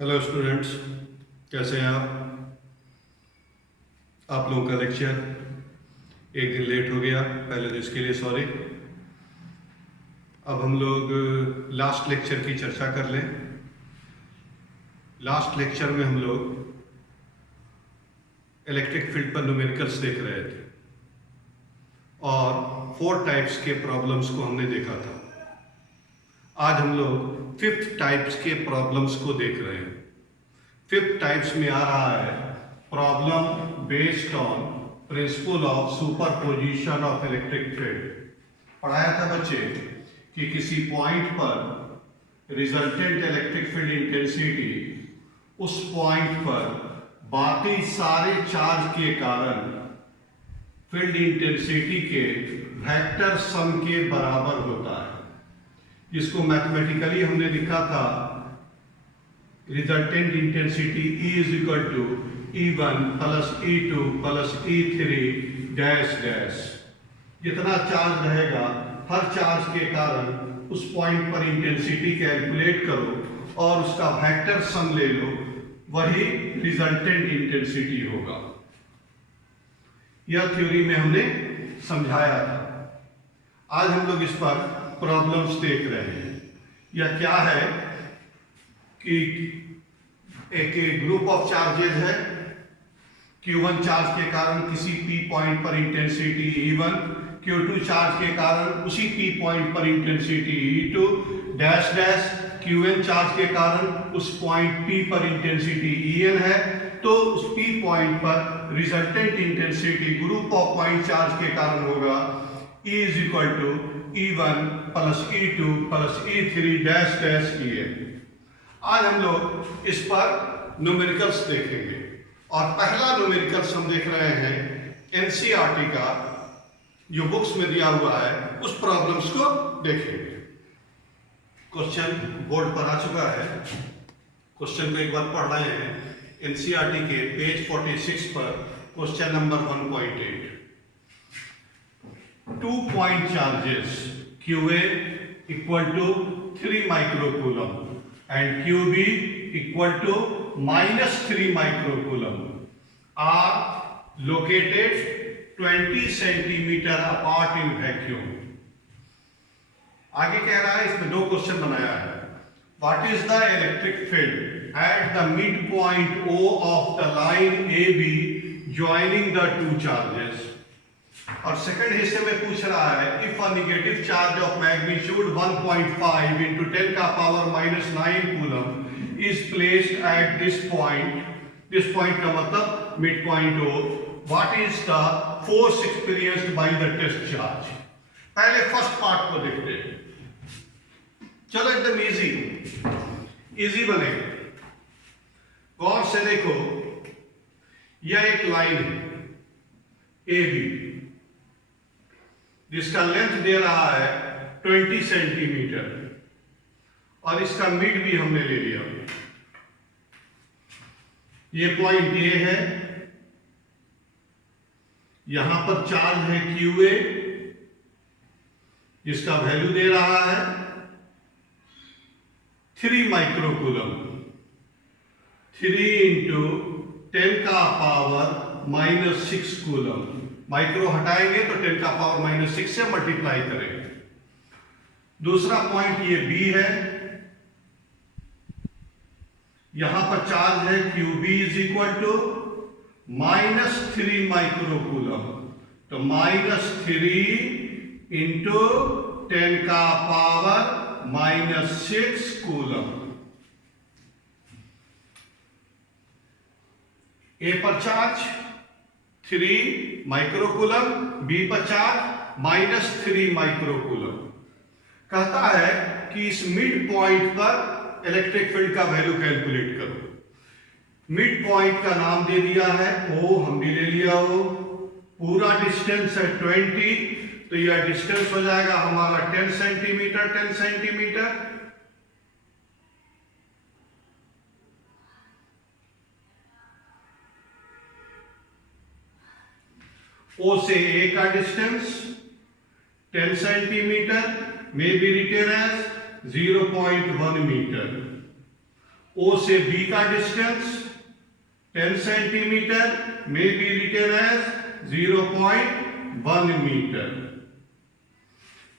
Hello students, कैसे हैं आप लोगों का लेक्चर एक दिन लेट हो गया, पहले तो इसके लिए सॉरी। अब हम लोग लास्ट लेक्चर की चर्चा कर लें। लास्ट लेक्चर में हम लोग इलेक्ट्रिक फील्ड पर न्यूमेरिकल्स देख रहे थे और 4 टाइप्स के प्रॉब्लम्स को हमने देखा था। आज हम लोग 5th टाइप्स के प्रॉब्लम्स को देख रहे हैं। 5th टाइप्स में आ रहा है problem based on principle of superposition of electric field. पढ़ाया था बच्चे कि किसी पॉइंट पर रिजल्टेंट इलेक्ट्रिक फील्ड इंटेंसिटी उस पॉइंट पर बाकी सारे चार्ज के कारण फील्ड इंटेंसिटी के वेक्टर सम के बराबर होता है, जिसको मैथमेटिकली हमने लिखा था resultant intensity E is equal to E1 plus E2 plus E3 dash dash. जितना चार्ज रहेगा हर चार्ज के कारण उस पॉइंट पर इंटेंसिटी कैलकुलेट करो और उसका वेक्टर सम ले लो, वही रिजल्टेंट इंटेंसिटी होगा। यह थ्योरी में हमने समझाया था। आज हम लोग इस पर प्रॉब्लम्स देख रहे हैं। यह क्या है कि एक ग्रुप ऑफ चार्जेस है। Q1 चार्ज के कारण किसी P पॉइंट पर इंटेंसिटी E1, Q2 चार्ज के कारण उसी P पॉइंट पर intensity E2 dash dash. Qn charge के कारण उस पॉइंट P पर इंटेंसिटी En है, तो उस P पॉइंट पर resultant intensity group of point charge के कारण होगा E is equal to E1 plus E2 plus E3 dash dash En। आज हम लोग इस पर न्यूमेरिकल्स देखेंगे और पहला न्यूमेरिकल्स हम देख रहे हैं एनसीईआरटी का, जो बुक्स में दिया हुआ है, उस प्रॉब्लम्स को देखेंगे। क्वेश्चन बोर्ड पर आ चुका है। क्वेश्चन को एक बार पढ़ रहे हैं। एनसीईआरटी के पेज 46 पर question number 1.8। 2 point charges QA equal to 3 microcoulomb and QB equal to -3 microcoulomb are located 20 centimeter apart in vacuum। आगे कह रहा है, इसमें 2 क्वेश्चन बनाया है। What is the electric field at the midpoint O of the line AB joining the 2 charges? और second हिस्से में पूछ रहा है if a negative charge of magnitude 1.5 into 10 का पावर -9 coulomb is placed at this point का मतलब mid point O, what is the force experienced by the test charge. पहले फर्स्ट पार्ट को देखते हैं। चलो एकदम इजी बनेगा। गौर से देखो, यह एक लाइन है AB जिसका लेंथ दे रहा है 20 सेंटीमीटर और इसका मिड भी हमने ले लिया। ये पॉइंट A है, यहां पर चार्ज है QA जिसका वैल्यू दे रहा है 3 माइक्रोकूलम। 3 into 10 का पावर -6 कूलम। माइक्रो हटाएंगे तो 10 का पावर -6 से मल्टीप्लाई करेंगे। दूसरा पॉइंट ये B है, यहां पर चार्ज है QB is equal to -3 microcoulomb, तो -3 इंटू 10 का पावर -6 कूलम। A पर चार्ज 3 माइक्रोकूलम, B पर चार्ज -3 माइक्रोकूलम। कहता है कि इस मिड पॉइंट पर इलेक्ट्रिक फील्ड का वैल्यू कैलकुलेट करो। मिड पॉइंट का नाम दे दिया है O, हमने ले लिया O। पूरा डिस्टेंस है 20, तो यह डिस्टेंस हो जाएगा हमारा 10 सेंटीमीटर। 10 सेंटीमीटर O से A का डिस्टेंस 10 सेंटीमीटर में be written as 0.1 metre. O से B का distance 10 centimetre may be written as 0.1 metre.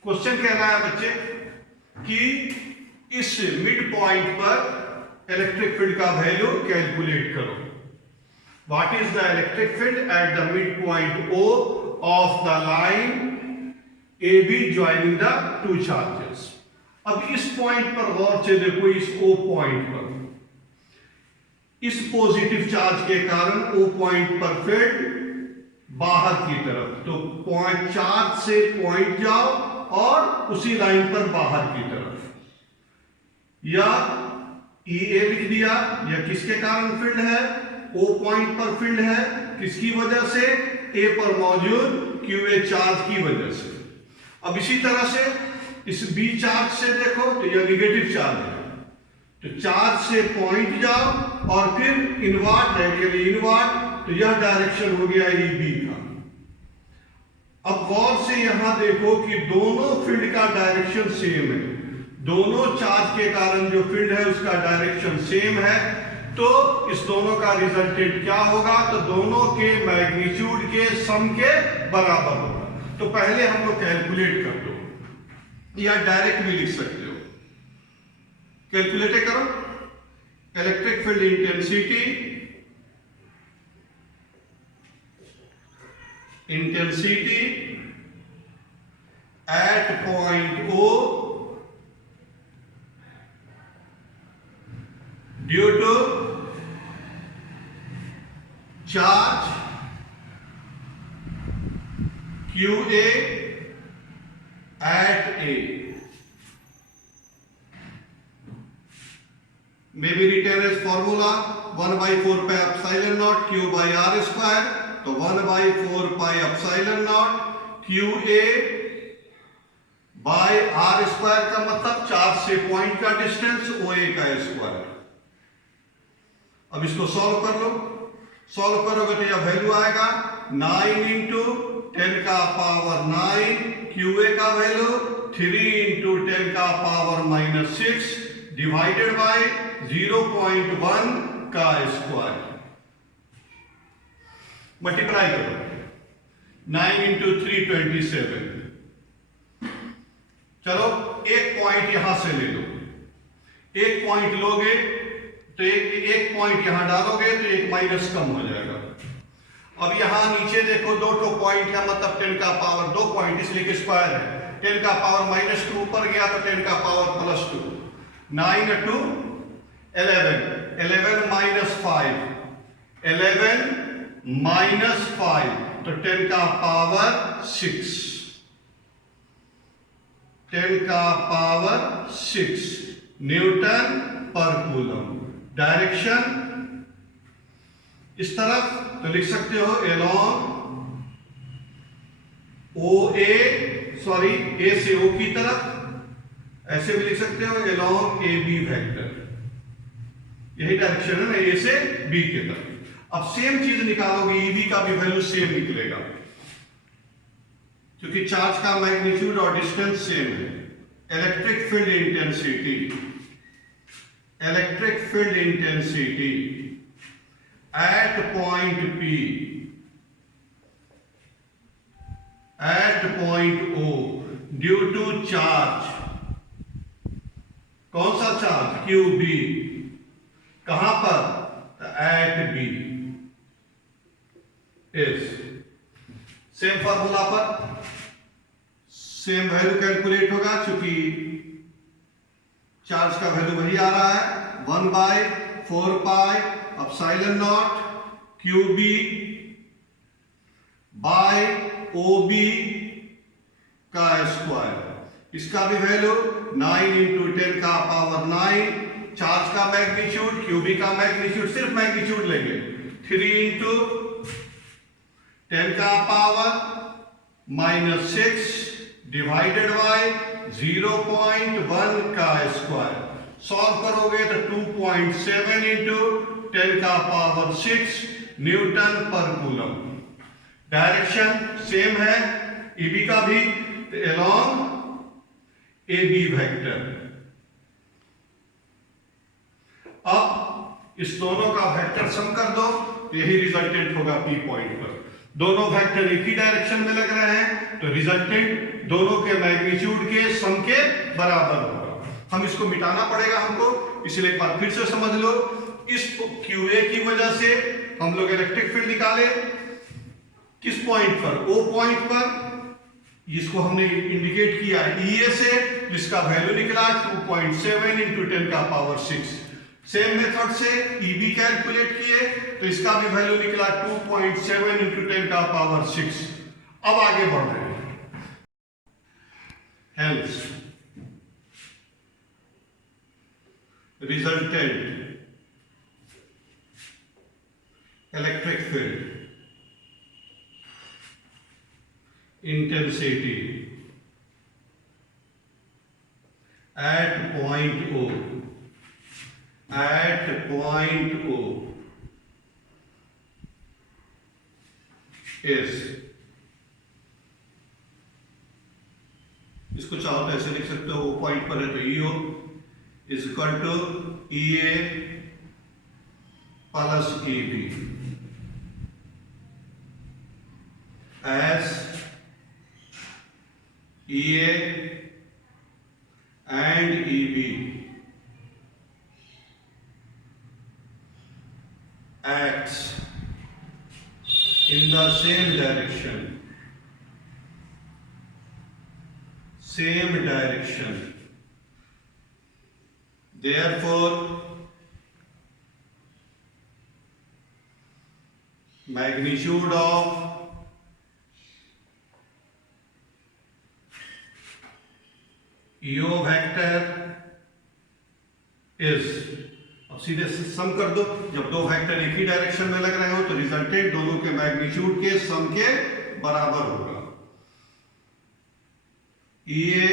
Question कह रहा है बच्चे कि इस मिड पॉइंट पर इलेक्ट्रिक फील्ड का वैल्यू कैलकुलेट करो। What is the electric field at the mid point O of the line AB joining the two charges. अब इस पॉइंट पर गौर से देखो, इस O पॉइंट पर इस पॉजिटिव चार्ज के कारण O पॉइंट पर फील्ड बाहर की तरफ, तो पॉइंट चार्ज से पॉइंट जाओ और उसी लाइन पर बाहर की तरफ, या EA लिख दिया। या किसके कारण फील्ड है? O पॉइंट पर फील्ड है, किसकी वजह से? A पर मौजूद QA चार्ज की वजह से। अब इसी तरह से इस B चार्ज से देखो तो यह निगेटिव चार्ज है, तो चार्ज से पॉइंट जाओ और फिर इनवर्ट, रेडियली इनवर्ट, तो यह डायरेक्शन हो गया EB का। अब गौर से यहां देखो कि दोनों फील्ड का डायरेक्शन सेम है, दोनों चार्ज के कारण जो फील्ड है उसका डायरेक्शन सेम है, तो इस दोनों का रिजल्टेंट क्या होगा? तो दोनों के मैग्नीट्यूड के सम के बराबर होगा। तो पहले हम लोग कैलकुलेट कर दो, या डायरेक्ट भी लिख सकते हो। कैलकुलेट करो। Electric field intensity at point O due to charge QA at A may be written as formula 1 by 4 pi epsilon naught Q by R square, तो 1 by 4 pi epsilon naught QA by R square का मतलब charge से point का distance OA का square. अब इसको solve कर लो। Solve करोगे तो यह वैल्यू आएगा 9 इंटू 10 का पावर 9, QA का वैल्यू 3 इंटू 10 का पावर -6 डिवाइडेड बाय 0.1 का स्क्वायर। मल्टीप्लाई करो, 9 इंटू 3 27। चलो एक पॉइंट यहां से ले लो, एक पॉइंट लोगे तो एक पॉइंट यहां डालोगे तो एक माइनस कम हो जाएगा। अब यहां नीचे देखो दो पॉइंट है, मतलब 10 का पावर 2 पॉइंट, इसलिए कि स्क्वायर है। 10 का पावर -2 ऊपर गया तो 10 का पावर +2, 9 2 11, 11 - 5, 11 - 5, तो 10 का पावर 6, 10 का पावर 6 न्यूटन पर कूलम। डायरेक्शन इस तरफ तो लिख सकते हो along OA, सॉरी A से O की तरफ, ऐसे भी लिख सकते हो along AB वेक्टर। यही डायरेक्शन है ना, A से B की तरफ। अब सेम चीज निकालोगे, EB का भी वैल्यू सेम निकलेगा क्योंकि चार्ज का मैग्नीट्यूड और डिस्टेंस सेम है। Electric field intensity at point P at point O due to charge, कौन सा चार्ज? QB। कहां पर? at B is same formula पर सेम वैल्यू कैलकुलेट होगा, क्योंकि चार्ज का वैल्यू वही आ रहा है 1 by 4 pi epsilon naught QB by OB का स्क्वायर। इसका भी वैल्यू 9 इंटू 10 का पावर 9, चार्ज का मैग्नीट्यूड QB का मैग्नीट्यूड, सिर्फ मैग्नीट्यूड लेंगे, 3 इंटू 10 का पावर -6 डिवाइडेड बाय 0.1 का स्क्वायर। सॉल्व करोगे तो 2.7 इंटू 10 का पावर 6 न्यूटन पर कूलम। डायरेक्शन सेम है EB का भी, तो along AB वेक्टर। अब इस दोनों का वेक्टर सम कर दो, तो यही रिजल्टेंट होगा पी पॉइंट पर। दोनों वेक्टर एक ही डायरेक्शन में लग रहे हैं, तो रिजल्टेंट दोनों के मैग्नीट्यूड के सम के बराबर होगा। हम इसको मिटाना पड़ेगा हमको, इसलिए एक बार फिर से समझ लो। इस QA की वजह से हम लोग इलेक्ट्रिक फील्ड निकाले किस पॉइंट पर, O पॉइंट पर, इसको हमने इंडिकेट किया EA से, जिसका वैल्यू निकला 2.7 इंटू 10 का पावर 6। सेम मेथड से EB कैलकुलेट किए, तो इसका भी वैल्यू निकला 2.7 इंटू 10 का पावर 6। अब आगे बढ़ रहे हैं। Hence resultant electric field intensity at point O is, इसको चाहो तो ऐसे लिख सकते हो, O पॉइंट पर है तो EO is equal to EA plus EB as EA and EB acts in the same direction, therefore magnitude of EO vector is, अब सीधे सम कर दो, जब दो वेक्टर एक ही डायरेक्शन में लग रहे हो तो रिजल्टेंट दोनों के मैग्नीट्यूड के सम के बराबर होगा। EA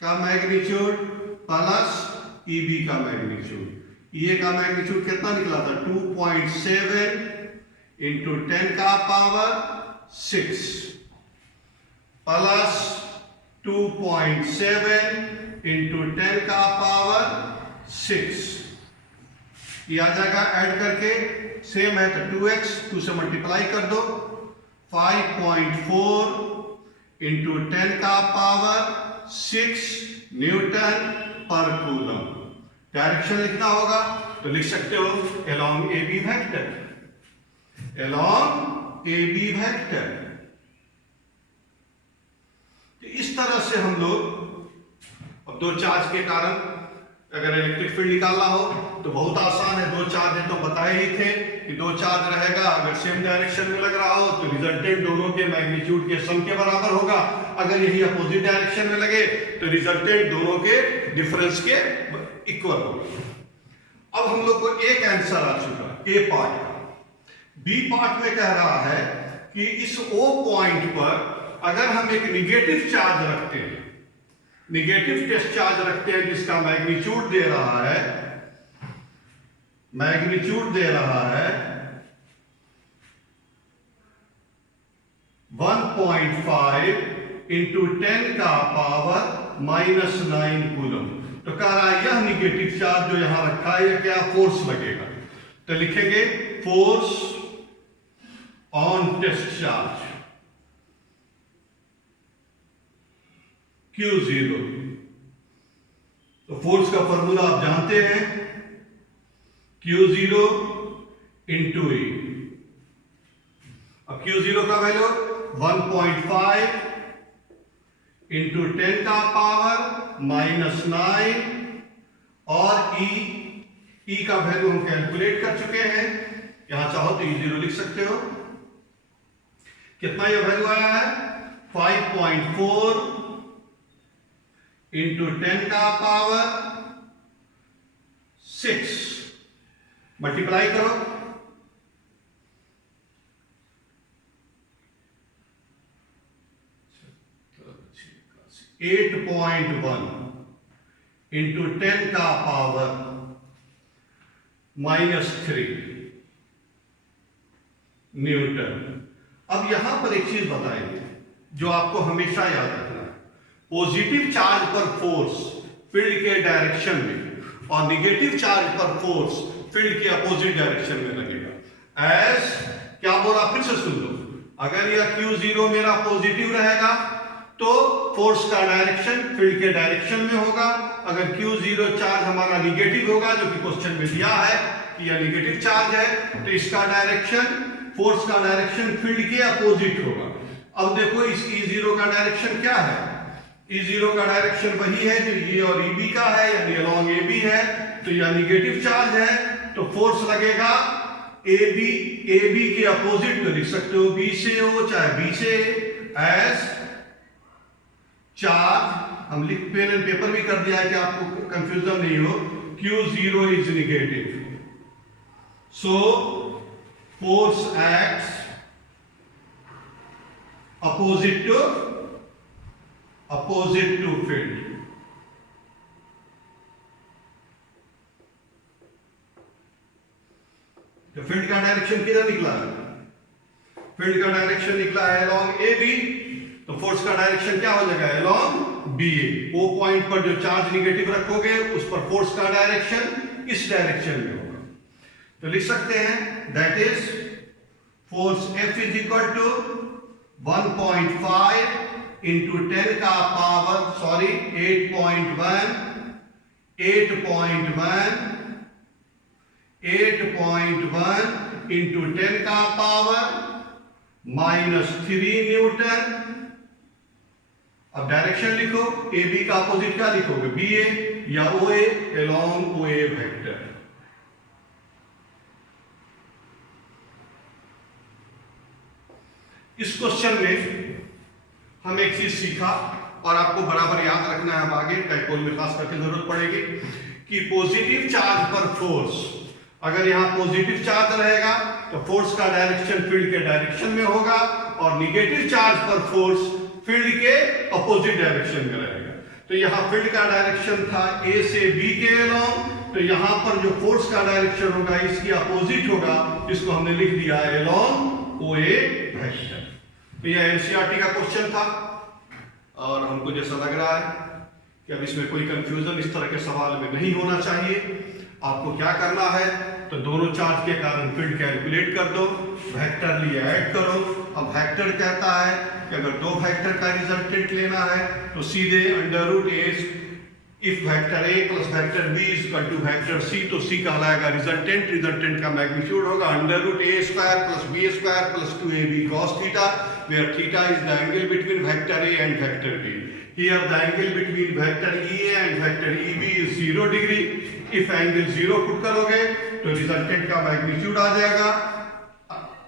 का मैग्नीट्यूड प्लस EB का मैग्नीट्यूड। EA का मैग्नीट्यूड कितना निकला था 2.7 इंटू 10 का पावर 6 प्लस 2.7 इंटू 10 का पावर 6। ये आ जाएगा ऐड करके, सेम है तो 2x, 2 से मल्टीप्लाई कर दो, 5.4 इंटू 10 का पावर 6 न्यूटन पर कूलम। डायरेक्शन लिखना होगा तो लिख सकते हो along AB vector, along AB vector. इस तरह से हम लोग, अब दो चार्ज के कारण अगर इलेक्ट्रिक फील्ड निकालना हो तो बहुत आसान है। दो चार्ज है तो बताए ही थे कि दो चार्ज रहेगा, अगर सेम डायरेक्शन में लग रहा हो तो रिजल्टेंट दोनों के मैग्नीट्यूड के सम के बराबर होगा, अगर यही अपोजिट डायरेक्शन में लगे तो रिजल्टेंट दोनों के डिफरेंस के इक्वल होगा। अब हम लोग को एक आंसर आ चुका ए पार्ट का। बी पार्ट में कह रहा है कि इस O पॉइंट पर अगर हम एक निगेटिव चार्ज रखते हैं, निगेटिव टेस्ट चार्ज रखते हैं जिसका मैग्नीट्यूड दे रहा है, मैग्नीट्यूड दे रहा है 1.5 इंटू 10 का पावर -9 कूलम। तो कह रहा है यह निगेटिव चार्ज जो यहां रखा है यह क्या फोर्स लगेगा, तो लिखेंगे force on test charge Q0। तो फोर्स का फॉर्मूला आप जानते हैं, Q0 इंटू E। अब Q0 का वैल्यू 1.5 इंटू 10 का पावर -9 और E का वैल्यू हम कैलकुलेट कर चुके हैं, यहां चाहो तो E0 लिख सकते हो। कितना ये वैल्यू आया है 5.4 इंटू 10 का पावर 6, मल्टीप्लाई करो, (8.1) इंटू 10 का पावर -3 न्यूटन। अब यहां पर एक चीज बताएंगे जो आपको हमेशा याद रखना है, पॉजिटिव चार्ज पर फोर्स फील्ड के डायरेक्शन में और निगेटिव चार्ज पर फोर्स फील्ड के अपोजिट डायरेक्शन में लगेगा। एज क्या बोला, फिर से सुन लो, अगर यह Q0 मेरा पॉजिटिव रहेगा तो फोर्स का डायरेक्शन फील्ड के डायरेक्शन में होगा। अगर Q0 चार्ज हमारा निगेटिव होगा, जो कि क्वेश्चन में दिया है कि यह निगेटिव चार्ज है, तो इसका डायरेक्शन, फोर्स का डायरेक्शन फील्ड के अपोजिट होगा। अब देखो इस E0 का डायरेक्शन क्या है, E0 का डायरेक्शन वही है जो E और EB का है, यानी अलोंग AB है, तो यह निगेटिव चार्ज है, तो फोर्स लगेगा AB के अपोजिट में लिख सकते हो, B से हो चाहे B से, एज चार्ज हम लिख पेन एंड पेपर भी कर दिया है कि आपको कंफ्यूजन नहीं हो, Q0 is negative, so force acts opposite to field। तो फील्ड का डायरेक्शन किधर निकला है, फील्ड का डायरेक्शन निकला है along AB, तो फोर्स का डायरेक्शन क्या हो जाएगा, along BA। ओ पॉइंट पर जो चार्ज निगेटिव रखोगे उस पर फोर्स का डायरेक्शन इस डायरेक्शन में होगा। तो लिख सकते हैं that is force F is equal to 1.5 into 10 का पावर 8.1 इंटू 10 का पावर -3 न्यूटन। अब डायरेक्शन लिखो, ए बी का अपोजिट क्या लिखोगे, बी ए या ओ ए, अलोंग ओ ए वेक्टर। इस क्वेश्चन में हम एक चीज सीखा और आपको बराबर याद रखना है, हम आगे डाइपोल में खास करके जरूरत पड़ेगी, कि पॉजिटिव चार्ज पर फोर्स, अगर यहां पॉजिटिव चार्ज रहेगा तो फोर्स का डायरेक्शन फील्ड के डायरेक्शन में होगा, और निगेटिव चार्ज पर फोर्स फील्ड के अपोजिट डायरेक्शन में रहेगा। तो यहां फील्ड का डायरेक्शन था ए से बी के अलोंग, तो यहां पर जो फोर्स का डायरेक्शन होगा इसकी अपोजिट होगा, इसको हमने लिख दिया है अलोंग ओ ए वेक्टर। तो यह एनसीईआरटी का क्वेश्चन था और हमको जैसा लग रहा है कि अब इसमें कोई कंफ्यूजन इस तरह के सवाल में नहीं होना चाहिए। आपको क्या करना है, तो दोनों चार्ज के कारण फील्ड कैलकुलेट कर दो, वेक्टर लिए ऐड करो। अब वेक्टर कहता है कि अगर दो वेक्टर का रिजल्टेंट लेना है तो सीधे √A if vector A plus vector B is equal to vector C, तो C कहलाएगा रिजल्टेंट, रिजल्टेंट का मैग्नीट्यूड होगा √A² plus B² plus 2AB cos theta, where theta is the angle between vector A and vector B. Here the angle between vector EA and vector EB is 0 degree. If angle 0 put करोगे तो resultant का magnitude आ जाएगा,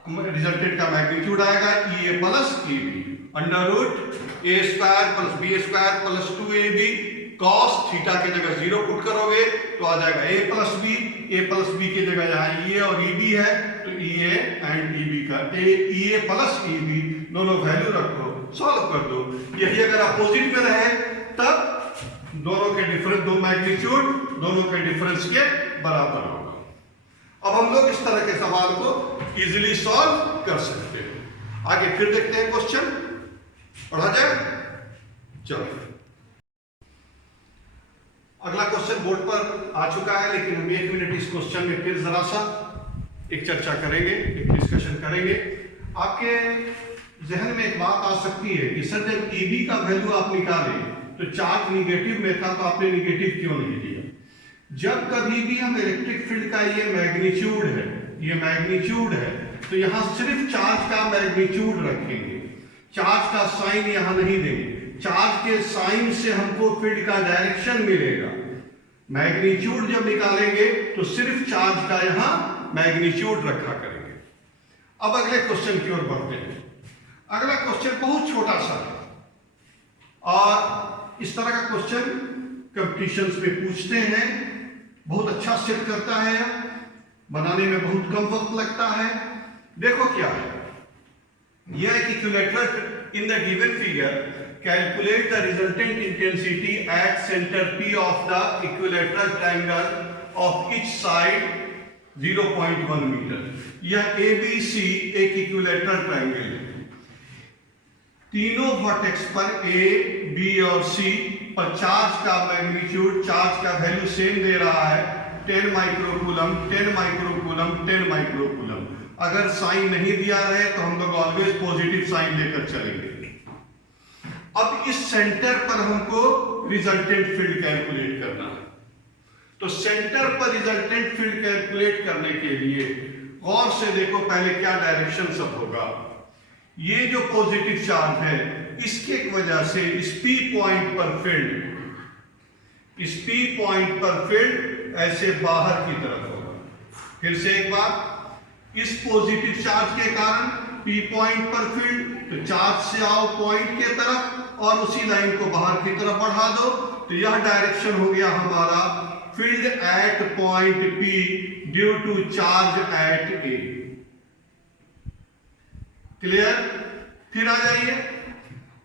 resultant का magnitude आएगा EA plus EB, √A² plus B² plus 2AB cos theta की जगह 0 put करोगे तो आ जाएगा A प्लस B की जगह यहाँ EA और EB है तो EA एंड EB का EA प्लस EB दोनों वैल्यू रखो, सॉल्व कर दो। यही अगर अपोजिट में रहे तब दोनों के डिफरेंस, दो मैग्नीट्यूड दोनों के डिफरेंस के बराबर होगा। अब हम लोग इस तरह के सवाल को इजीली सॉल्व कर सकते हैं। आगे फिर देखते हैं क्वेश्चन, पढ़ा जाए। चलो अगला क्वेश्चन बोर्ड पर आ चुका है, लेकिन हम 1 मिनट इस क्वेश्चन में फिर जरा सा एक चर्चा करेंगे, एक डिस्कशन करेंगे। आपके जहन में एक बात आ सकती है कि सर जब EB का वैल्यू आप निकाले तो चार्ज निगेटिव में था, तो आपने निगेटिव क्यों नहीं लिया? जब कभी भी हम इलेक्ट्रिक फील्ड का ये मैग्नीट्यूड है, ये मैग्नीट्यूड है, तो यहां सिर्फ चार्ज का मैग्नीट्यूड रखेंगे, चार्ज का साइन यहां नहीं देंगे। चार्ज के साइन से हमको फील्ड का डायरेक्शन मिलेगा। मैग्नीट्यूड जब निकालेंगे तो सिर्फ चार्ज का यहां मैग्नीट्यूड रखा करेंगे। अब अगले क्वेश्चन की ओर बढ़ते हैं। अगला क्वेश्चन बहुत छोटा सा है और इस तरह का क्वेश्चन कंपटीशंस में पूछते हैं, बहुत अच्छा सेट करता है, बनाने में बहुत कम वक्त लगता है। देखो क्या है, यह एक equilateral in the given figure calculate the resultant intensity at center P of the equilateral triangle of each side 0.1 मीटर। यह ABC एक इक्विलैटरल ट्रायंगल है, तीनों वर्टेक्स पर A, B और C पर चार्ज का मैग्नीट्यूड, चार्ज का वैल्यू सेम दे रहा है 10 माइक्रोकूलम, 10 माइक्रोकूलम, 10 माइक्रोकूलम। अगर साइन नहीं दिया रहे तो हम लोग ऑलवेज पॉजिटिव साइन लेकर चलेंगे। अब इस सेंटर पर हमको रिजल्टेंट फील्ड कैलकुलेट करना है। तो सेंटर पर रिजल्टेंट फील्ड कैलकुलेट करने के लिए गौर से देखो पहले क्या डायरेक्शन सब होगा। ये जो पॉजिटिव चार्ज है इसके वजह से इस P पॉइंट पर फील्ड, इस P पॉइंट पर फील्ड ऐसे बाहर की तरफ होगा। फिर से एक बार, इस पॉजिटिव चार्ज के कारण P पॉइंट पर फील्ड, तो चार्ज से आओ पॉइंट के तरफ और उसी लाइन को बाहर की तरफ बढ़ा दो, तो यह डायरेक्शन हो गया हमारा field at point P due to charge at A। Clear? फिर आ जाइए,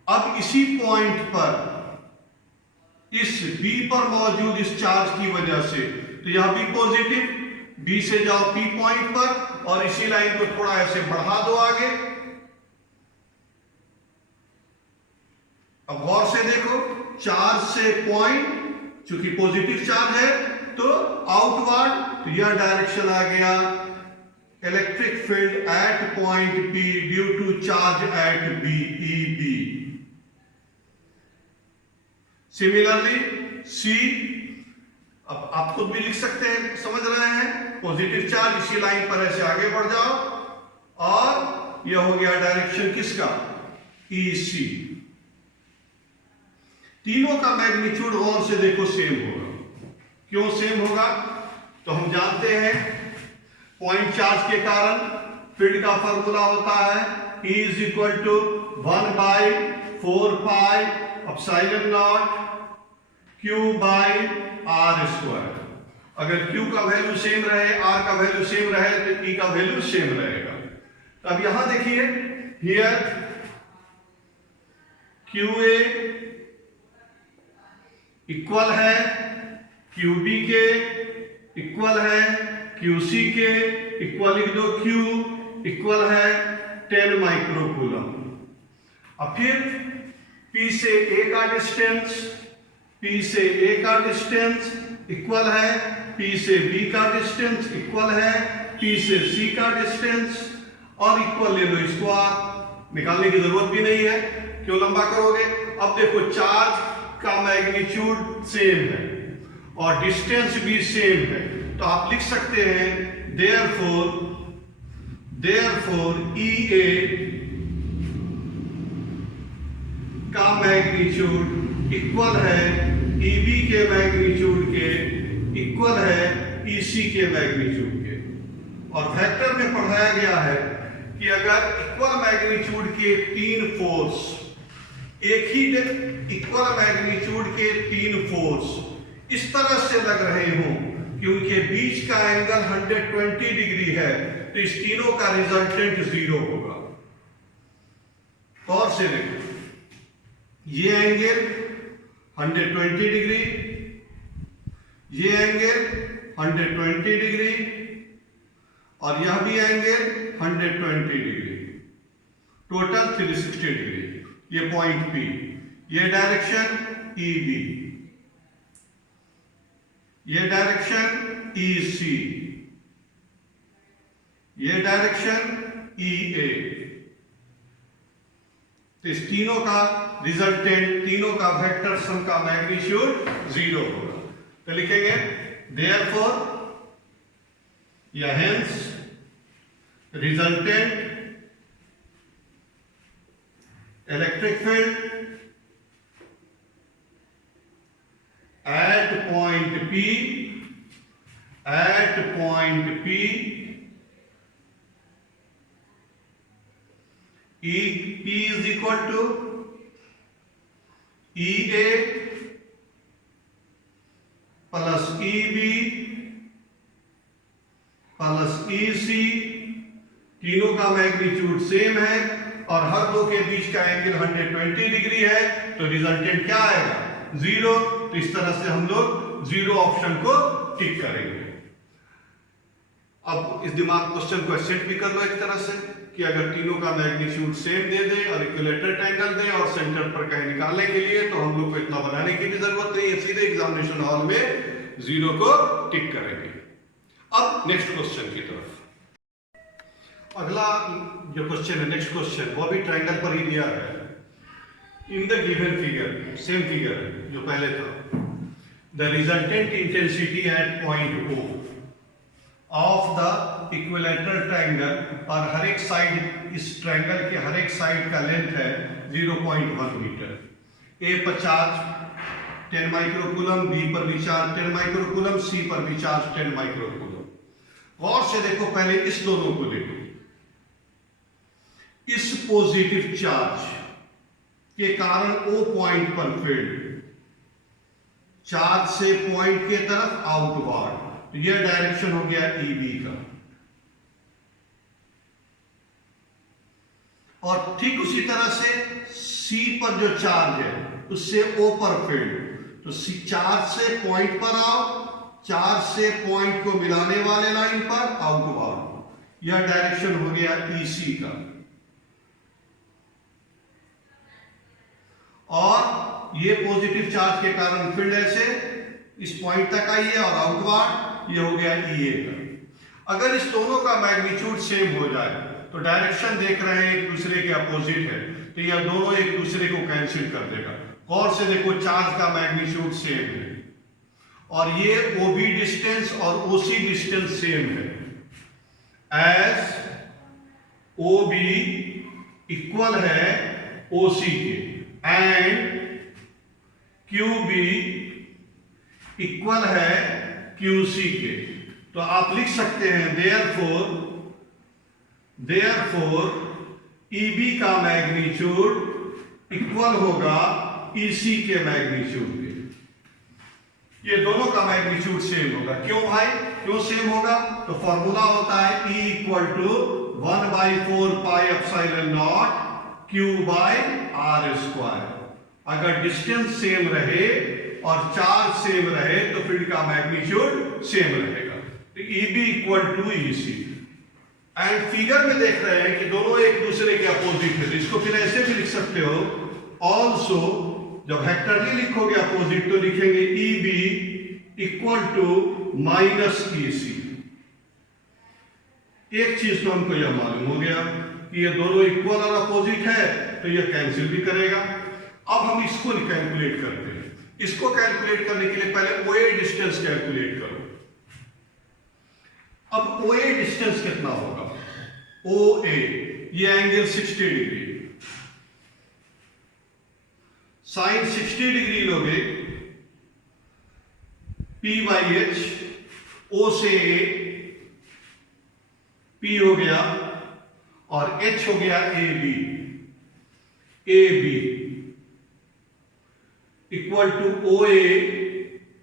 अब इसी पॉइंट पर, इस B पर मौजूद इस चार्ज की वजह से, तो यह भी पॉजिटिव, B से जाओ P पॉइंट पर और इसी लाइन को थोड़ा ऐसे बढ़ा दो आगे। अब गौर से देखो, चार्ज से पॉइंट, चूंकि पॉजिटिव चार्ज है तो आउटवर्ड, तो यह डायरेक्शन आ गया electric field at point P due to charge at B, EB। Similarly C, अब आप खुद भी लिख सकते हैं, समझ रहे हैं, पॉजिटिव चार्ज इसी लाइन पर ऐसे आगे बढ़ जाओ और यह हो गया डायरेक्शन किसका, EC। तीनों का मैग्नीट्यूड गौर से देखो सेम होगा। क्यों सेम होगा? तो हम जानते हैं पॉइंट चार्ज के कारण फील्ड का फॉर्मूला होता है E is equal to 1/4 pi epsilon naught Q by R square. अगर Q का वैल्यू सेम रहे, R का वैल्यू सेम रहे तो E का वैल्यू सेम रहेगा। तो अब यहां देखिए, हियर QA इक्वल है QB के, इक्वल है QC के, इक्वल लिख दो Q, इक्वल है 10 माइक्रोकूलम। अब फिर P से A का डिस्टेंस, P से A का डिस्टेंस इक्वल है P से B का डिस्टेंस, इक्वल है P से C का डिस्टेंस, और इक्वल ले लो इसको, आप निकालने की जरूरत भी नहीं है, क्यों लंबा करोगे। अब देखो चार्ज का मैग्नीट्यूड सेम है और डिस्टेंस भी सेम है, तो आप लिख सकते हैं देयरफॉर EA का मैग्नीट्यूड इक्वल है EB के मैग्नीट्यूड के, इक्वल है EC के मैग्नीट्यूड के। और वेक्टर में पढ़ाया गया है कि अगर इक्वल मैग्नीट्यूड के तीन फोर्स, एक ही इक्वल मैग्नीट्यूड के तीन फोर्स इस तरह से लग रहे हों कि उनके बीच का एंगल 120 डिग्री है, तो इस तीनों का रिजल्टेंट 0 होगा। और से देखो, ये एंगल 120 डिग्री, ये एंगल 120 डिग्री और यह भी एंगल 120 डिग्री, टोटल 360 डिग्री। ये पॉइंट P, ये डायरेक्शन EB, ये डायरेक्शन EC, ये डायरेक्शन EA। तो इस तीनों का रिजल्टेंट, तीनों का वेक्टर सम का मैग्नीट्यूड 0 होगा। तो लिखेंगे देयरफॉर या hence resultant electric field at point P P is equal to EA plus EB plus EC, तीनों का मैग्नीट्यूड सेम है और हर दो के बीच का एंगल 120 डिग्री है, तो रिजल्टेंट क्या आएगा? 0। तो इस तरह से हम लोग 0 ऑप्शन को टिक करेंगे। अब इस दिमाग क्वेश्चन को सेट भी कर लो एक तरह से कि अगर तीनों का मैग्नीट्यूड सेम दे दे और इक्विलेटरल ट्रायंगल दे और सेंटर पर कहीं निकालने के लिए तो हम लोग को इतना बनाने की भी जरूरत नहीं है, सीधे एग्जामिनेशन हॉल में 0 को टिक करेंगे। अब नेक्स्ट क्वेश्चन की तरफ। अगला जो क्वेश्चन है, नेक्स्ट क्वेश्चन, वो भी ट्रायंगल पर ही दिया है। In the given figure, same figure है जो पहले था, the resultant intensity at point O of the equilateral triangle, और हर एक साइड, इस ट्रायंगल के हर एक साइड का लेंथ है 0.1 मीटर। A पर चार्ज 10 माइक्रोकूलम, B पर भी चार्ज 10 माइक्रोकूलम, C पर भी चार्ज 10 माइक्रोकूलम। गौर से देखो, पहले इस दोनों को देखो। इस पॉजिटिव चार्ज के कारण O पॉइंट पर फील्ड चार्ज से पॉइंट के तरफ आउटवर्ड, तो यह डायरेक्शन हो गया EB का। और ठीक उसी तरह से C पर जो चार्ज है उससे O पर फील्ड, तो C चार्ज से पॉइंट पर आओ, चार्ज से पॉइंट को मिलाने वाले लाइन पर आउटवर्ड, यह डायरेक्शन हो गया EC का। और ये पॉजिटिव चार्ज के कारण फील्ड ऐसे इस पॉइंट तक आई है और आउटवर्ड ये हो गया EA का। अगर इस दोनों का मैग्नीट्यूड सेम हो जाए तो डायरेक्शन देख रहे हैं एक दूसरे के अपोजिट है, तो यह दोनों एक दूसरे को कैंसिल कर देगा। गौर से देखो, चार्ज का मैग्नीट्यूड सेम है और ये OB डिस्टेंस और OC डिस्टेंस सेम है। एज OB इक्वल है OC के एंड QB इक्वल है QC के, तो आप लिख सकते हैं देयरफॉर EB का मैग्नीट्यूड इक्वल होगा EC के मैग्नीट्यूड के। ये दोनों का मैग्नीट्यूड सेम होगा। क्यों भाई, क्यों सेम होगा? तो फॉर्मूला होता है E equal to 1/4 pi epsilon naught Q by R square. अगर डिस्टेंस सेम रहे और चार्ज सेम रहे तो फील्ड का मैग्नीट्यूड सेम रहेगा। तो EB equal to EC। And figure में देख रहे हैं कि दोनों एक दूसरे के अपोजिट है, तो इसको फिर ऐसे भी लिख सकते हो। ऑल्सो जब वेक्टरली लिखोगे अपोजिट तो लिखेंगे EB equal to minus EC। एक चीज तो हमको यह मालूम हो गया कि ये दोनों इक्वल और अपोजिट है, तो यह कैंसिल भी करेगा। अब हम इसको कैलकुलेट करते हैं। इसको कैलकुलेट करने के लिए पहले OA डिस्टेंस कैलकुलेट करो। अब OA डिस्टेंस कितना होगा? OA ये एंगल 60 डिग्री, साइन 60 डिग्री लोगे P/H, O से A, P हो गया और H हो गया AB इक्वल टू OA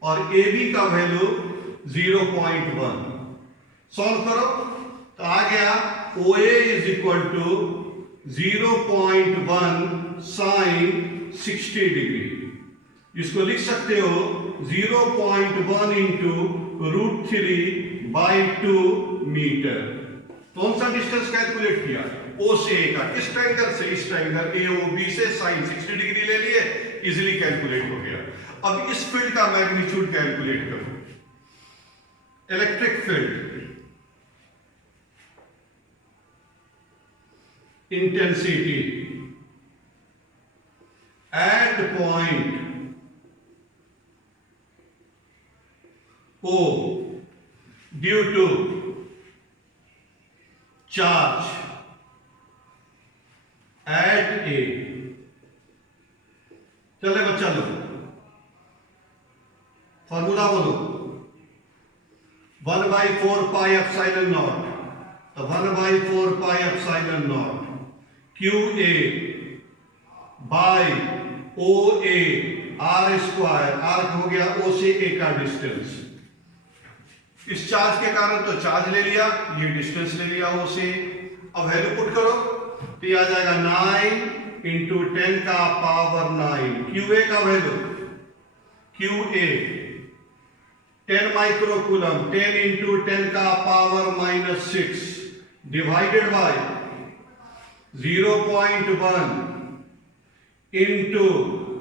और AB का वैल्यू 0.1। सॉल्व करो तो आ गया OA is equal to 0.1 sine 60 degree. इसको लिख सकते हो 0.1 इंटू √3/2 मीटर। कौन सा डिस्टेंस कैलकुलेट किया? O से A का। किस ट्रायंगल से? इस ट्रायंगल AOB से साइन 60 डिग्री ले लिए, इजीली कैलकुलेट हो गया। अब इस फील्ड का मैग्नीट्यूड कैलकुलेट करो। Electric field intensity at point O due to charge at A। चले बच्चा लो, फॉर्मूला बोलो। 1/4 पाई एप्सिलॉन नॉट, तो 1/4 pi epsilon naught QA by OA R square. R हो गया O से A का डिस्टेंस। इस चार्ज के कारण तो चार्ज ले लिया, ये डिस्टेंस ले लिया O से। अब वैल्यू पुट करो तो ये आ जाएगा 9 इंटू 10 का पावर 9। QA का वैल्यू QA 10 माइक्रोकूलम, 10 इंटू 10 का पावर -6 डिवाइडेड बाय 0.1 इंटू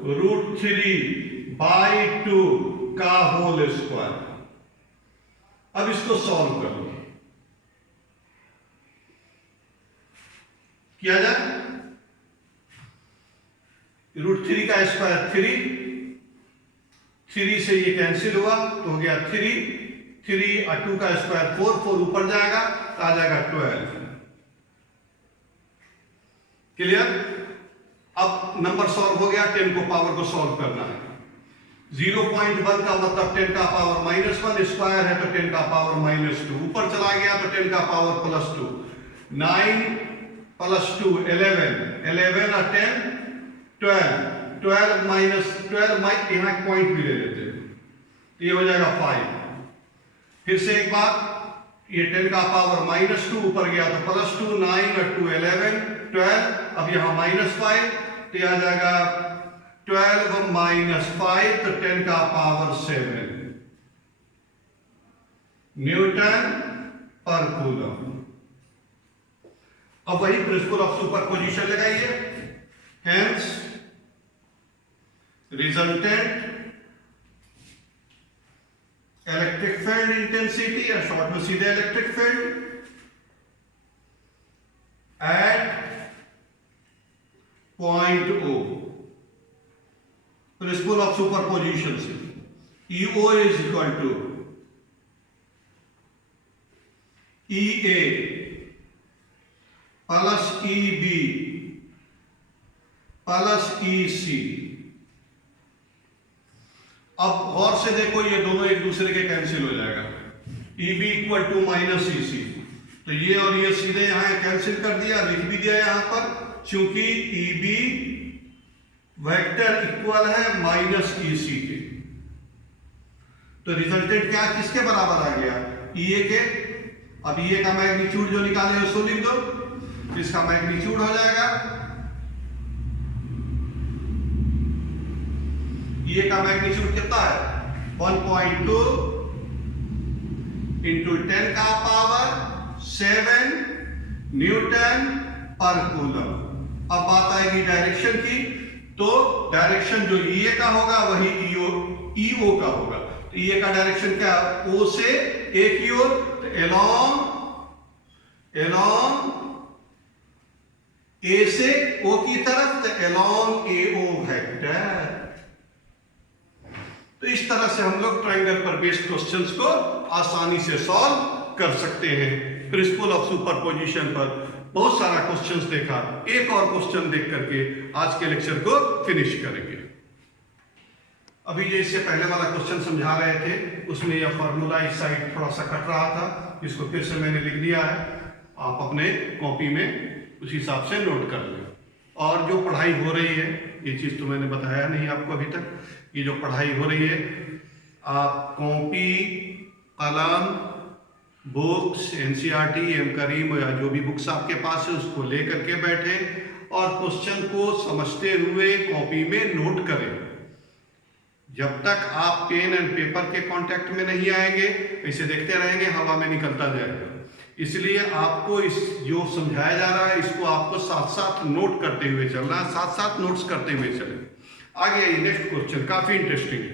√3/2 का होल स्क्वायर। अब इसको सॉल्व करो, किया जाए। √3 का स्क्वायर 3 से ये कैंसिल हुआ तो हो गया 3 और 2 का स्क्वायर 4 ऊपर जाएगा तो आ जाएगा 12। क्लियर। अब नंबर सॉल्व हो गया, 10 को पावर को सॉल्व करना है। 0.1 का मतलब 10 का पावर -1, स्क्वायर है तो 10 का पावर -2, ऊपर चला गया तो 10 का पावर +2, 9 + 2 11, 11 और 10 12, 12 यहाँ पॉइंट भी ले लेते हैं तो ये हो जाएगा 5। फिर से एक बार, ये 10 का पावर -2 ऊपर गया तो +2, 9 और 2 11 12, अब यहाँ -5 तो यह आ जाएगा 12 - 5 तो 10 का पावर 7 न्यूटन पर कूलम। अब वही प्रिंसिपल ऑफ सुपरपोजिशन लगाइए। Hence resultant electric field intensity, या शॉर्ट में सीधे electric field at point O, principle of superposition से EO is equal to EA plus EB plus EC। अब गौर से देखो, ये दोनों एक दूसरे के कैंसिल हो जाएगा। EB इक्वल टू -EC, तो ये और ये सीधे यहां कैंसिल कर दिया, लिख भी दिया यहां पर, क्योंकि EB वेक्टर इक्वल है -EC के। तो रिजल्टेंट क्या, किसके बराबर आ गया? EA के। अब EA का मैग्नीट्यूड जो निकाले उसको लिख दो, इसका मैग्नीट्यूड हो जाएगा, EA का मैग्नीट्यूड कितना है? 1.2 इंटू 10 का पावर 7 न्यूटन पर कूलम। अब बात आएगी डायरेक्शन की, तो डायरेक्शन जो EA का होगा वही EO का होगा। तो EA का डायरेक्शन क्या? O से A की ओर, तो along A से O की तरफ, तो along AO वेक्टर। तो इस तरह से हम लोग ट्रायंगल पर बेस्ड क्वेश्चंस को आसानी से सॉल्व कर सकते हैं। प्रिंसिपल ऑफ सुपरपोजिशन पर बहुत सारा क्वेश्चंस देखा, एक और क्वेश्चन देख करके आज के लेक्चर को फिनिश करेंगे। अभी जो इससे पहले वाला क्वेश्चन समझा रहे थे उसमें यह फॉर्मूला इस साइड थोड़ा सा कट रहा था, इसको फिर से मैंने लिख दिया है, आप अपने कॉपी में उस हिसाब से नोट कर लें। और जो पढ़ाई हो रही है, ये चीज़ तो मैंने बताया नहीं आपको अभी तक, ये जो पढ़ाई हो रही है आप कॉपी, कलम, बुक्स, NCERT, एम करीम या जो भी बुक्स आपके पास है उसको ले करके बैठे और क्वेश्चन को समझते हुए कॉपी में नोट करें। जब तक आप पेन एंड पेपर के कांटेक्ट में नहीं आएंगे, ऐसे देखते रहेंगे, हवा में निकलता जाएगा। इसलिए आपको इस जो समझाया जा रहा है इसको आपको साथ साथ नोट करते हुए चलना है, साथ साथ नोट्स करते हुए चलें। आगे नेक्स्ट क्वेश्चन काफी इंटरेस्टिंग है,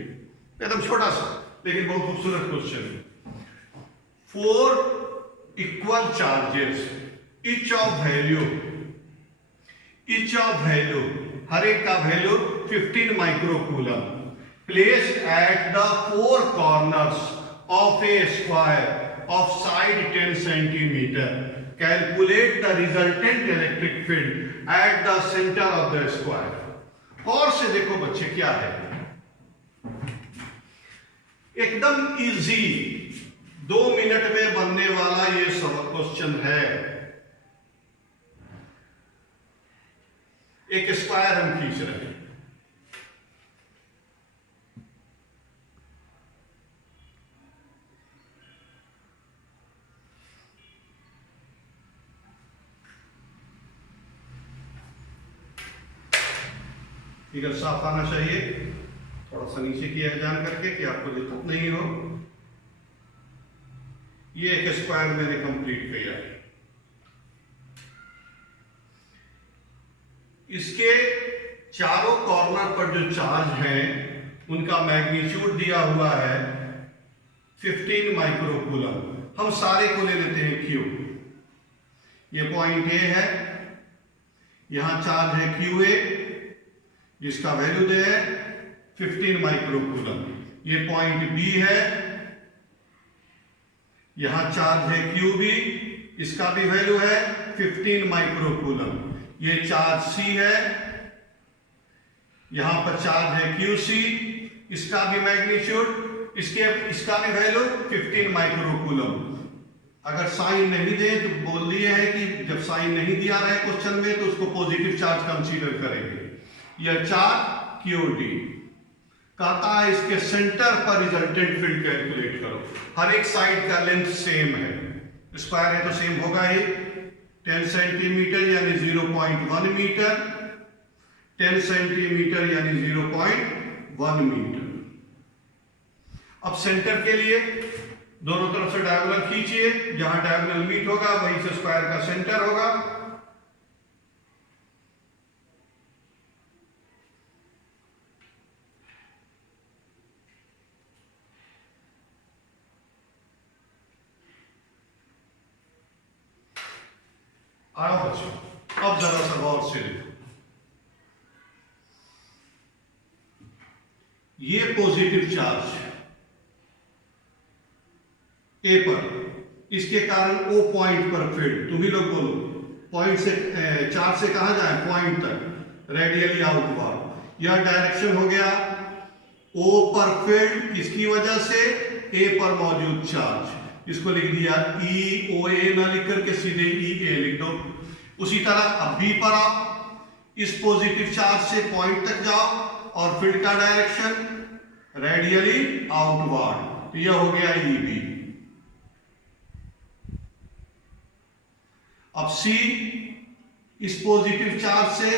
एकदम छोटा सा लेकिन बहुत खूबसूरत क्वेश्चन है। 4 equal charges, each of value हर एक का value 15 microcoulomb, placed at the 4 corners of a square of side 10 centimeter. Calculate the resultant electric field at the center of the square. और से देखो बच्चे क्या है, एकदम इजी 2 मिनट में बनने वाला ये सब क्वेश्चन है। एक स्क्वायर हम खींच रहे हैं, फिगर साफ आना चाहिए, थोड़ा सा नीचे किया जान करके कि आपको दिक्कत नहीं हो। ये एक स्क्वायर मैंने कंप्लीट किया है। इसके चारों कॉर्नर पर जो चार्ज हैं उनका मैग्नीट्यूड दिया हुआ है 15 माइक्रोकूलम। हम सारे को ले लेते हैं क्यू। ये पॉइंट ए है, यहां चार्ज है क्यू ए जिसका वैल्यू दे है 15 माइक्रोकूलम। ये पॉइंट बी है, यहां चार्ज है क्यू बी, इसका भी वैल्यू है 15 माइक्रोकूलम। ये चार्ज सी है, यहां पर चार्ज है क्यू सी, इसका भी मैग्नीट्यूड इसका भी वैल्यू 15 माइक्रोकूलम। अगर साइन नहीं दे तो बोल दिए है कि जब साइन नहीं दिया रहे क्वेश्चन में तो उसको पॉजिटिव चार्ज कंसीडर करेंगे। यह चार्ज क्यूडी कहता है इसके सेंटर पर रिजल्टेंट फील्ड कैलकुलेट करो। हर एक साइड का लेंथ सेम है, स्क्वायर है तो सेम होगा ही। 10 सेंटीमीटर यानी 0.1 मीटर, 10 सेंटीमीटर यानी 0.1 मीटर। अब सेंटर के लिए दोनों तरफ से डायगोनल खींचिए, जहां डायगोनल मीट होगा वहीं से स्क्वायर का सेंटर होगा। आओ बच्चों, अब जरा सा गौर से देखो। ये पॉजिटिव चार्ज ए पर, इसके कारण ओ पॉइंट पर फील्ड, तुम ही लोग बोलो, पॉइंट से चार्ज से कहां जाए? पॉइंट तक, रेडियली आउटवर्ड। यह डायरेक्शन हो गया ओ पर फील्ड, किसकी वजह से? ए पर मौजूद चार्ज। इसको लिख दिया ई ओ ए, ना लिख करके सीधे ई ए लिख दो। उसी तरह अब बी पर आओ, इस पॉजिटिव चार्ज से पॉइंट तक जाओ और फील्ड का डायरेक्शन रेडियली आउटवर्ड, तो यह हो गया ई बी। अब सी, इस पॉजिटिव चार्ज से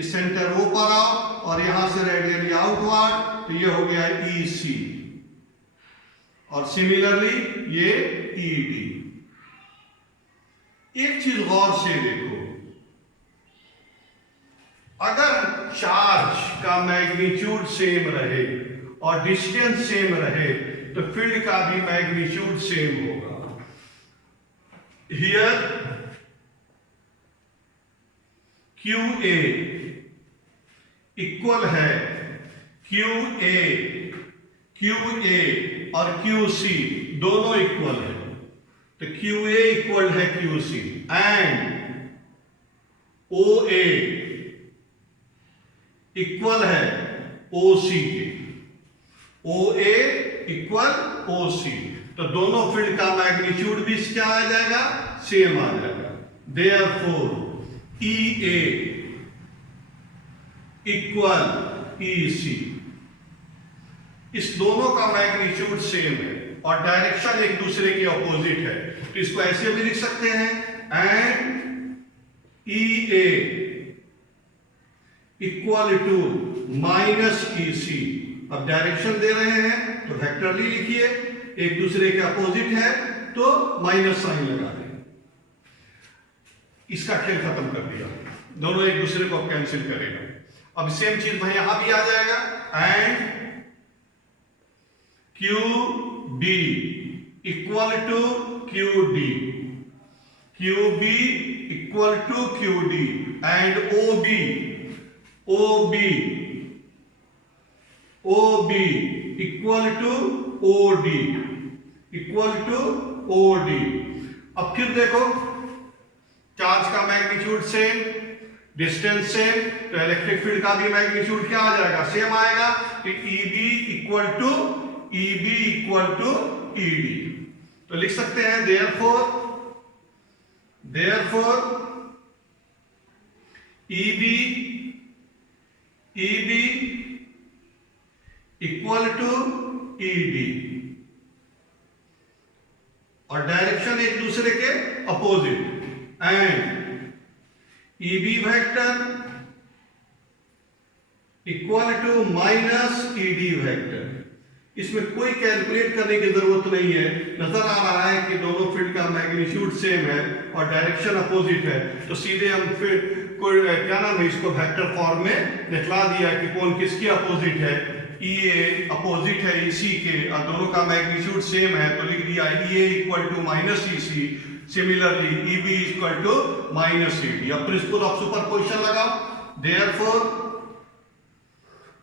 इस सेंटर ओ पर आओ और यहां से रेडियली आउटवर्ड, तो यह हो गया ई सी। और सिमिलरली ये ई डी। एक चीज गौर से देखो, अगर चार्ज का मैग्नीट्यूड सेम रहे और डिस्टेंस सेम रहे तो फील्ड का भी मैग्नीट्यूड सेम होगा। हियर क्यू ए इक्वल है क्यू ए और क्यू सी दोनों इक्वल है, तो क्यू ए इक्वल है Q C and O A equal है ओ सी के। ओ ए इक्वल ओ सी, तो दोनों फील्ड का मैग्नीट्यूड भी क्या आ जाएगा? सेम आ जाएगा। देयरफॉर ई ए इक्वल ई सी, इस दोनों का मैग्नीट्यूड सेम है और डायरेक्शन एक दूसरे के ऑपोजिट है, तो इसको ऐसे भी लिख सकते हैं and E A equal to minus E C. अब डायरेक्शन दे रहे हैं तो वेक्टरली लिखिए, एक दूसरे के अपोजिट है तो माइनस साइन लगा दें। इसका खेल खत्म कर दिया, दोनों एक दूसरे को कैंसिल करेगा। अब सेम चीज भाई यहां भी आ जाएगा and Q B equal to Q D, Q B equal to Q D and O B equal to O D, equal to O D. अब फिर देखो, चार्ज का मैग्नीट्यूड सेम, डिस्टेंस सेम, तो इलेक्ट्रिक फील्ड का भी magnitude क्या आ जाएगा? सेम आएगा। E B equal to E D, तो लिख सकते हैं therefore E B equal to E D, और डायरेक्शन एक दूसरे के opposite and E B vector equal to minus E D vector. इसमें कोई कैलकुलेट करने की जरूरत नहीं है। नजर आ रहा है कि दोनों फील्ड का मैग्नीट्यूड सेम है और डायरेक्शन अपोजिट है, तो सीधे हम फिर कोई क्या नाम है, इसको वेक्टर फॉर्म में दिखला दिया कि कौन किसकी अपोजिट है। EA अपोजिट है EC के और दोनों का मैग्नीट्यूड सेम है, तो लिख दिया EA equal to minus EC, similarly EB equal to minus ED। अब प्रिंसिपल ऑफ सुपरपोजिशन लगाओ। Therefore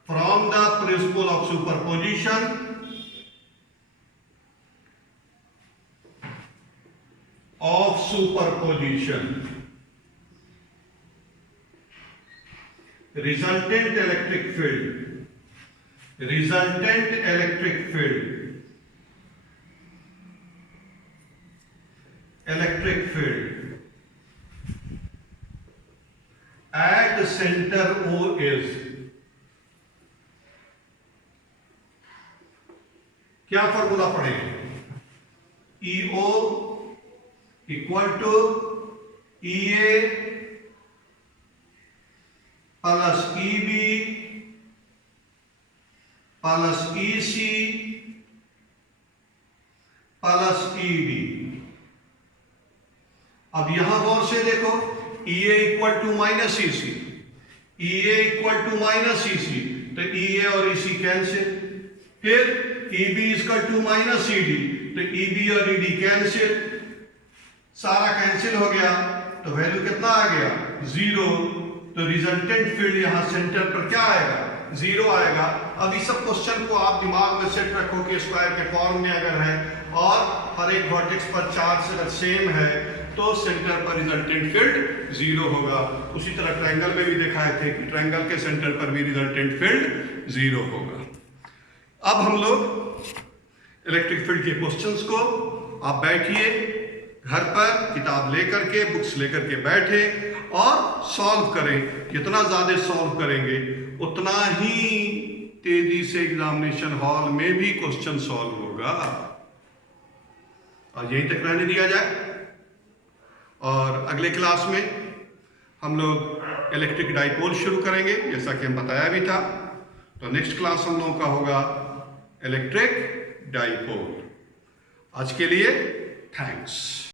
from the principle of superposition resultant electric field at center O is, क्या फॉर्मूला पढ़ेंगे? EO equal to EA plus EB plus EC plus ED। अब यहां गौर से देखो, EA equal to minus EC, EA equal to minus EC, तो EA और EC cancel. फिर EB equal to minus ED, तो EB और ED कैंसिल, सारा कैंसिल हो गया, तो वैल्यू कितना आ गया? 0। तो रिजल्टेंट फील्ड यहां सेंटर पर क्या आएगा? 0 आएगा। अब इस सब क्वेश्चन को आप दिमाग में सेट रखो कि स्क्वायर के फॉर्म में अगर है और हर एक वर्टेक्स पर चार्ज अगर सेम है तो सेंटर पर रिजल्टेंट फील्ड 0 होगा। उसी तरह ट्रायंगल में भी दिखाए थे कि ट्रायंगल के सेंटर पर भी रिजल्टेंट फील्ड 0 होगा। अब हम लोग इलेक्ट्रिक फील्ड के क्वेश्चंस को, आप बैठिए घर पर किताब लेकर के, बुक्स लेकर के बैठे और सॉल्व करें। जितना ज्यादा सॉल्व करेंगे उतना ही तेजी से एग्जामिनेशन हॉल में भी क्वेश्चन सॉल्व होगा। और यहीं तक रहने दिया जाए और अगले क्लास में हम लोग इलेक्ट्रिक डाइपोल शुरू करेंगे, जैसा कि हम बताया भी था। तो नेक्स्ट क्लास हम लोगों का होगा इलेक्ट्रिक डाइपोल। आज के लिए थैंक्स।